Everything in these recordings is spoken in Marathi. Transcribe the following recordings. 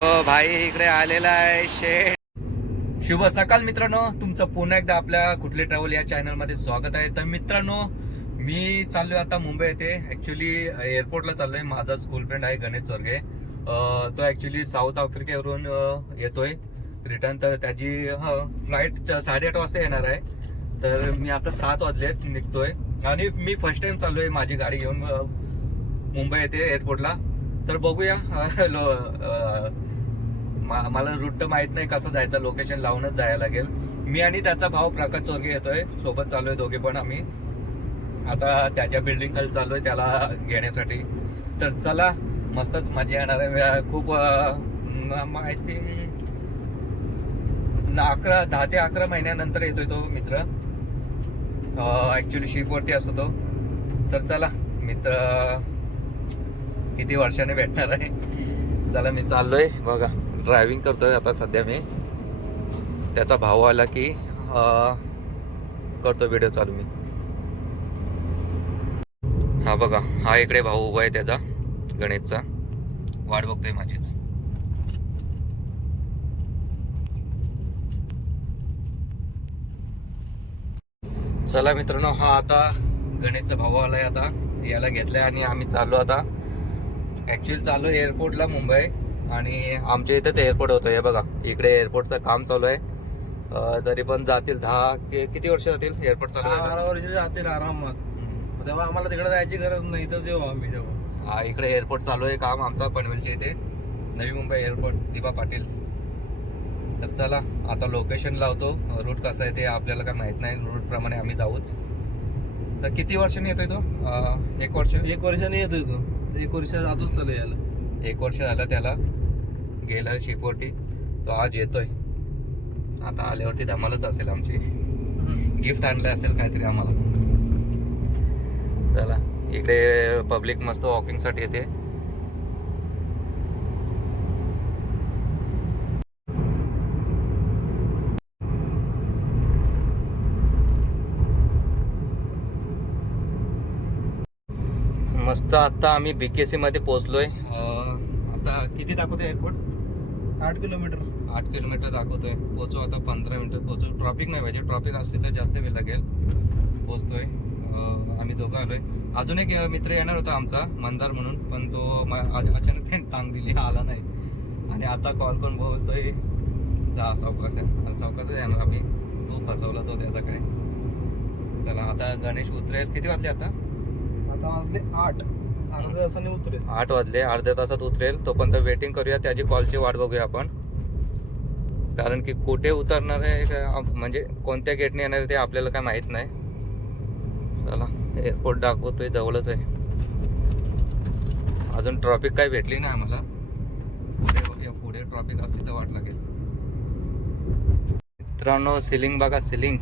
हो, भाई इकडे आलेला आहे शेठ. शुभ सकाळ मित्रांनो. तुमचं पुन्हा एकदा आपल्या कुठले ट्रॅव्हल या चॅनलमध्ये स्वागत आहे. तर मित्रांनो मी चाललोय आता मुंबई येथे. ऍक्च्युली एअरपोर्टला चाललोय. माझा स्कूल फ्रेंड आहे गणेश चोरगे. तो ऍक्च्युली साऊथ आफ्रिकेवरून येतोय. रिटर्न तर त्याची फ्लाईट साडेआठ वाजता येणार आहे. तर मी आता सात वाजलेत निघतोय. आणि मी फर्स्ट टाइम चाललोय माझी गाडी घेऊन मुंबई येथे एअरपोर्टला तर बघूया. मला रूट माहीत नाही कसं जायचं लोकेशन लावूनच जायला लागेल. मी आणि त्याचा भाऊ प्रकाश चोरगे येतोय. सोबत चाललोय दोघे पण आम्ही. आता त्याच्या बिल्डिंग खाली चालू आहे त्याला घेण्यासाठी. तर चला मस्तच मजा येणार आहे. खूप माहिती अकरा दहा ते अकरा महिन्यानंतर येतोय तो मित्र. ऍक्च्युली शिपवरती असतो तो. तर चला मित्र किती वर्षाने भेटणार आहे? चला मी चाललोय. बघा. ड्रायव्हिंग करतोय आता सध्या मी. त्याचा भाव आला की करतो व्हिडिओ चालू मी. हा बघा हा इकडे भाऊ उभा आहे त्याचा गणेशचा. वाट बघतोय माझीच. चला मित्रांनो हा आता गणेशचा भाऊ आलाय आता. याला घेतलाय आणि आम्ही चाललो आता. ऍक्च्युअली चाललो एअरपोर्टला मुंबई. आणि आमच्या इथेच एअरपोर्ट होतं हे बघा. इकडे एअरपोर्टचं काम चालू आहे. तरी पण जातील. दहा कि- किती वर्ष जातील एअरपोर्ट चालू? बारा वर्ष जातील आरामात. तेव्हा आम्हाला तिकडे जायची गरज नाही. इथंच येऊ आम्ही तेव्हा. हा इकडे एअरपोर्ट चालू आहे काम आमचा पनवेलच्या इथे. नवी मुंबई एअरपोर्ट दिबा पाटील. तर चला आता लोकेशन लावतो. रूट कसं आहे ते आपल्याला काय माहीत नाही. रूट प्रमाणे आम्ही जाऊच. तर किती वर्षांनी येतोय तो? एक वर्ष? एक वर्षाने येतोय तो. एक वर्ष जातोच चालू यायला एक वर्ष झालं त्याला. गेला शिपवरती तो आज येतोय. आता आल्यावरती धमालच असेल आमची. गिफ्ट आणलं असेल काहीतरी आम्हाला. चला इकडे पब्लिक मस्त वॉकिंगसाठी येते. मस्त आता आम्ही बीकेसी मध्ये पोहोचलोय. आता किती दाखवते एअरपोर्ट आठ किलोमीटर. आठ किलोमीटर दाखवतोय. पोहोचू आता पंधरा मिनिटं. पोहोचू ट्रॉफिक नाही पाहिजे. ट्रॉफिक असली तर जास्त वेळ लागेल. पोहोचतोय अं, आम्ही दोघं आलोय. अजून एक मित्र येणार होता आमचा मंदार म्हणून. पण तो अचानक त्याने टांग दिली आला नाही. आणि आता कॉल करून बोलतोय जा सावकाश आहे सावकाशच येणार आम्ही. तो फसवला तो ते आता काय? चला आता गणेश उतरेल. किती वाजले आता? आता वाजले आठ. अर्ध्या तासाने उतरेल. आठ वाजले अर्ध्या तासात उतरेल. तोपर्यंत वेटिंग करूया त्याची कॉलची वाट बघूया आपण. कारण की कुठे उतरणार आहे का- म्हणजे कोणत्या गेटने येणार आहे ते आपल्याला काय माहीत नाही. चला एअरपोर्ट दाखवतोय जवळच आहे. अजून ट्रॉफिक काही भेटली नाही आम्हाला. पुढे या पुढे ट्रॉफिक असली तर वाट लागेल. मित्रांनो सिलिंग बघा सिलिंग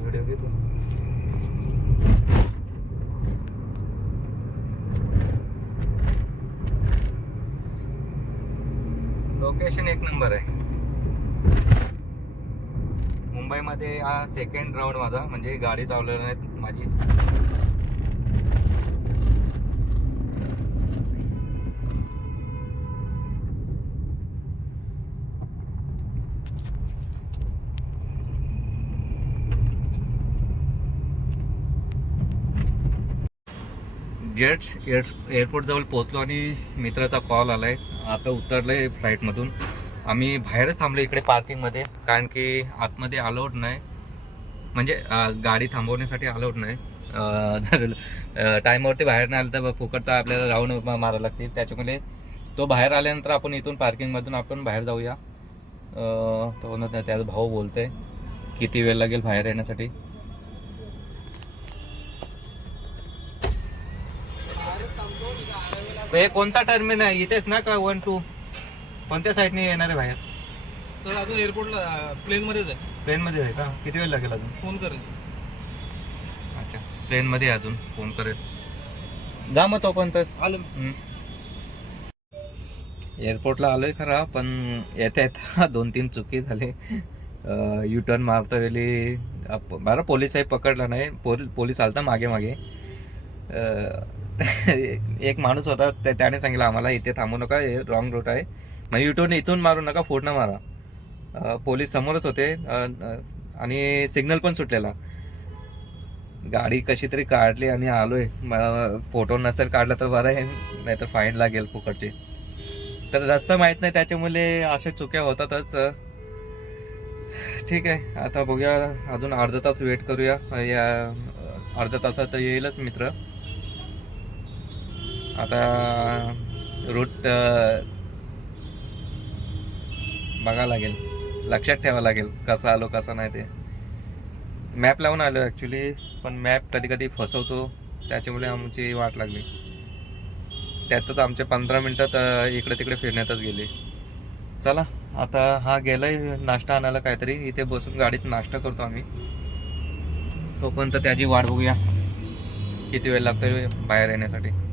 व्हिडिओ घेतो लोकेशन एक नंबर आहे. मुंबईमध्ये हा सेकंड राऊंड माझा म्हणजे गाडी चालवल्या नाही माझी. जेट्स एअर एअरपोर्टजवळ पोहोचलो आणि मित्राचा कॉल आलाय. आता उतरलोय फ्लाईटमधून आम्ही बाहेरच थांबलो इकडे पार्किंगमध्ये कारण की आतमध्ये अलाउड नाही. म्हणजे गाडी थांबवण्यासाठी अलाउड नाही. जर टाईमवरती बाहेर नाही आलं तर फुकटचा आपल्याला राऊंड मारावं लागते त्याच्यामुळे तो बाहेर आल्यानंतर आपण इथून पार्किंगमधून आपण बाहेर जाऊया. तो ना त्याचा भाऊ बोलतोय. किती वेळ लागेल बाहेर येण्यासाठी? हे कोणता टर्मिनल आहे? इथेच ना का वन टू कोणत्या साईडने येणार आहे बाहेर? तर अजून एअरपोर्टला प्लेन मध्येच आहे. प्लेन मध्ये आहे का? किती वेळ लागेल अजून? फोन करेल. अच्छा. प्लेन मध्ये आहे अजून. फोन करेल. जा मग तोपर्यंत. आलं हम्म. एअरपोर्टला आलोय खरा पण येता येता दोन तीन चुकी झाले. यू टर्न मारता वेळी अप- बरं पोलीस आहे पकडला नाही. पोलीस पोलीस आलता मागे मागे अं, एक माणूस होता त्याने सांगितलं आम्हाला इथे थांबू नका हे रॉंग रूट आहे. मग इथून इथून मारू नका फोडणं मारा. पोलीस समोरच होते आणि सिग्नल पण सुटलेला. गाडी कशी तरी काढली आणि आलोय. फोटो नसेल काढला तर बरं आहे नाहीतर फाईन लागेल फुकटची. तर रस्ता माहीत नाही त्याच्यामुळे अशा चुक्या होतातच. ठीक आहे आता बघूया अजून अर्धा तास वेट करूया. या अर्धा तासात येईलच मित्र. आता रूट बघावं लागेल. लक्षात ठेवावं लागेल कसं आलो कसं नाही ते. मॅप लावून आलो ॲक्च्युली पण मॅप कधी कधी फसवतो. त्याच्यामुळे आमची वाट लागली. त्यातच आमचे पंधरा मिनटात तर इकडे तिकडे फिरण्यातच गेले. चला आता हा गेलाय नाश्ता आणायला काहीतरी. इथे बसून गाडीत नाश्ता करतो आम्ही. तोपर्यंत त्याची वाट बघूया. किती वेळ लागतोय बाहेर येण्यासाठी.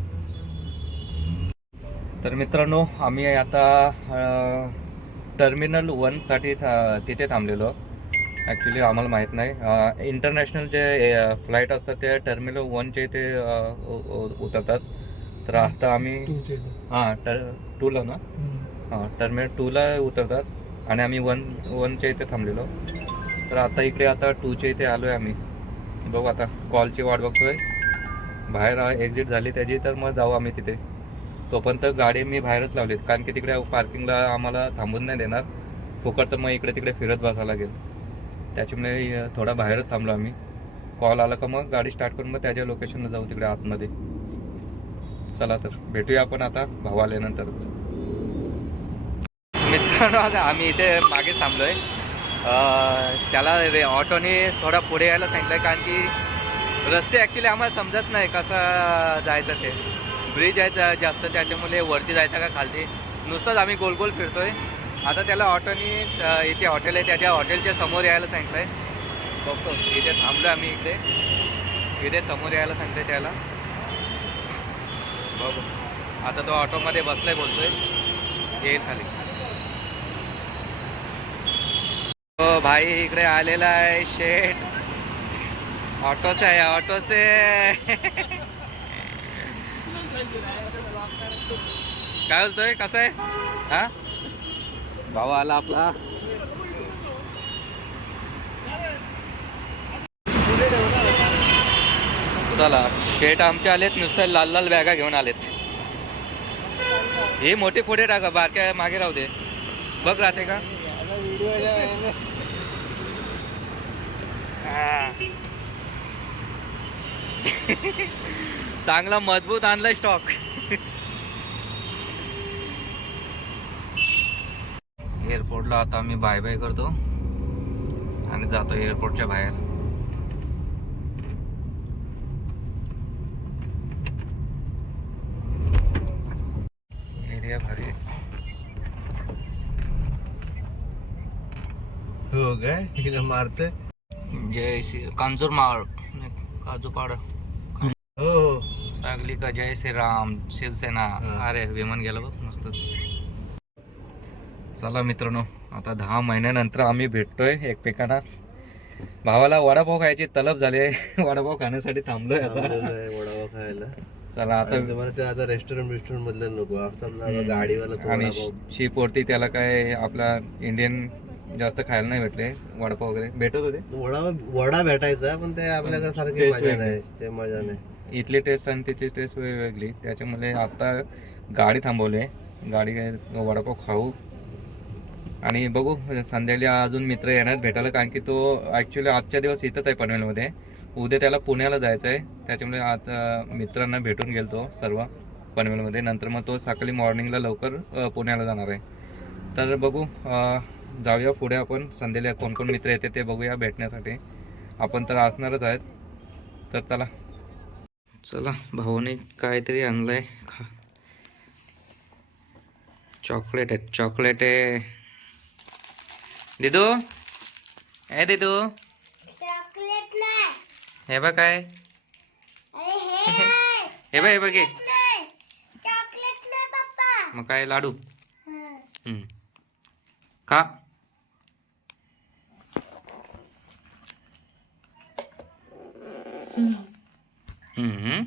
तर मित्रांनो आम्ही आता टर्मिनल वनसाठी था तिथे थांबलेलो. ॲक्च्युली आम्हाला माहीत नाही. इंटरनॅशनल जे फ्लाईट असतात ते टर्मिनल वनचे इथे उतरतात. तर आता आम्ही. हां टर टूला ना. हां टर्मिनल टूला उतरतात आणि आम्ही वन वनच्या इथे थांबलेलो. तर आता इकडे आता टूच्या इथे आलो आहे आम्ही. बघू आता कॉलची वाट बघतोय. बाहेर एक्झिट झाली त्याची तर मग जाऊ आम्ही तिथे. तोपर्यंत गाडी मी बाहेरच लावलीत. कारण की तिकडे पार्किंगला आम्हाला थांबून नाही देणार. फुकटचं मग इकडे तिकडे फिरत बसावं लागेल. त्याच्यामुळे थोडा बाहेरच थांबलो आम्ही. कॉल आला का मग गाडी स्टार्ट करून मग त्याच्या लोकेशनला जाऊ तिकडे आतमध्ये. चला तर भेटूया आपण आता भाऊ आल्यानंतरच. मित्रांनो आता आम्ही इथे मागेच थांबलोय. आहे त्याला रे ऑटोने थोडा पुढे यायला सांगितलंय. कारण की रस्ते ॲक्च्युली आम्हाला समजत नाही कसं जायचं ते. ब्रिज आहे जास्त त्याच्यामुळे वरती जायचं का खालती? नुसतंच आम्ही गोल गोल फिरतोय. आता त्याला ऑटोनी इथे हॉटेल आहे त्याच्या हॉटेलच्या समोर यायला सांगितलंय बघतो इथे थांबलो आम्ही इकडे. इथे समोर यायला सांगते त्याला. बघू. आता तो ऑटोमध्ये बसलाय बोलतोय. येईल खाली. हो भाई इकडे आलेला आहे शेट ऑटोच आहे ऑटोचे काय बोलतोय? कसं आहे? हा? भाऊ आला आपला. चला शेट आमचे आलेत नुसतं लाल लाल बॅगा घेऊन आलेत. हे मोठे फोटे टाका बारक्या मागे राहू दे. बघ राहते का? व्हिडिओ चांगला मजबूत आणलाय स्टॉक एअरपोर्टला आता आम्ही बाय बाय करतो. आणि जातो एअरपोर्टच्या बाहेर. एरिया भारी. हो काय? हिला मारते जय श्री कांजूर माळ. काजू पाड हो हो. सांगली का जय श्रीराम शिवसेना. अरे विमान गेलं बघ मस्तच. चला मित्रांनो आता दहा महिन्यानंतर आम्ही भेटतोय एकमेकांना. भावाला वडापाव खायची तलब झाली आहे. वडापाव खाण्यासाठी थांबलोय आता. वडापाव खायला. चला आता तुम्हाला ते आता रेस्टॉरंट रेस्टॉरंट मधलं नको. आता गाडीवाला तो आणि शिप वरती त्याला काय आपला इंडियन जास्त खायला नाही भेटले वडापाव वगैरे. भेटत होते? वडा वडा भेटायचा पण ते आपल्याकडे सारखी मजा. नाही. ते मजा नाही. इथली टेस्ट आणि तिथली टेस्ट वेगवेगळी. त्याच्यामुळे आता गाडी थांबवली आहे. गाडी वडापाव खाऊ. आणि बघू संध्याकाळी अजून मित्र येणार भेटायला कारण की तो ॲक्च्युली आजच्या दिवस इथंच आहे पनवेलमध्ये. उद्या त्याला पुण्याला जायचं आहे. त्याच्यामुळे आता मित्रांना भेटून गेलो तो सर्व पनवेलमध्ये. नंतर मग तो सकाळी मॉर्निंगला लवकर पुण्याला जाणार आहे. तर बघू जाऊया पुढे आपण. संध्याला कोण कोण मित्र येते ते बघूया भेटण्यासाठी. आपण तर असणारच आहेत. तर चला चला भाऊने काहीतरी आणलंय. खा. चॉकलेट आहे चॉकलेट आहे. दिदू? ए दिदू? चॉकलेट नाही. हे बघ काय. अरे हे. हे बघ हे बघ. नाही. चॉकलेट नाही पप्पा. मग काय लाडू? हं. हम्म. खा हम्म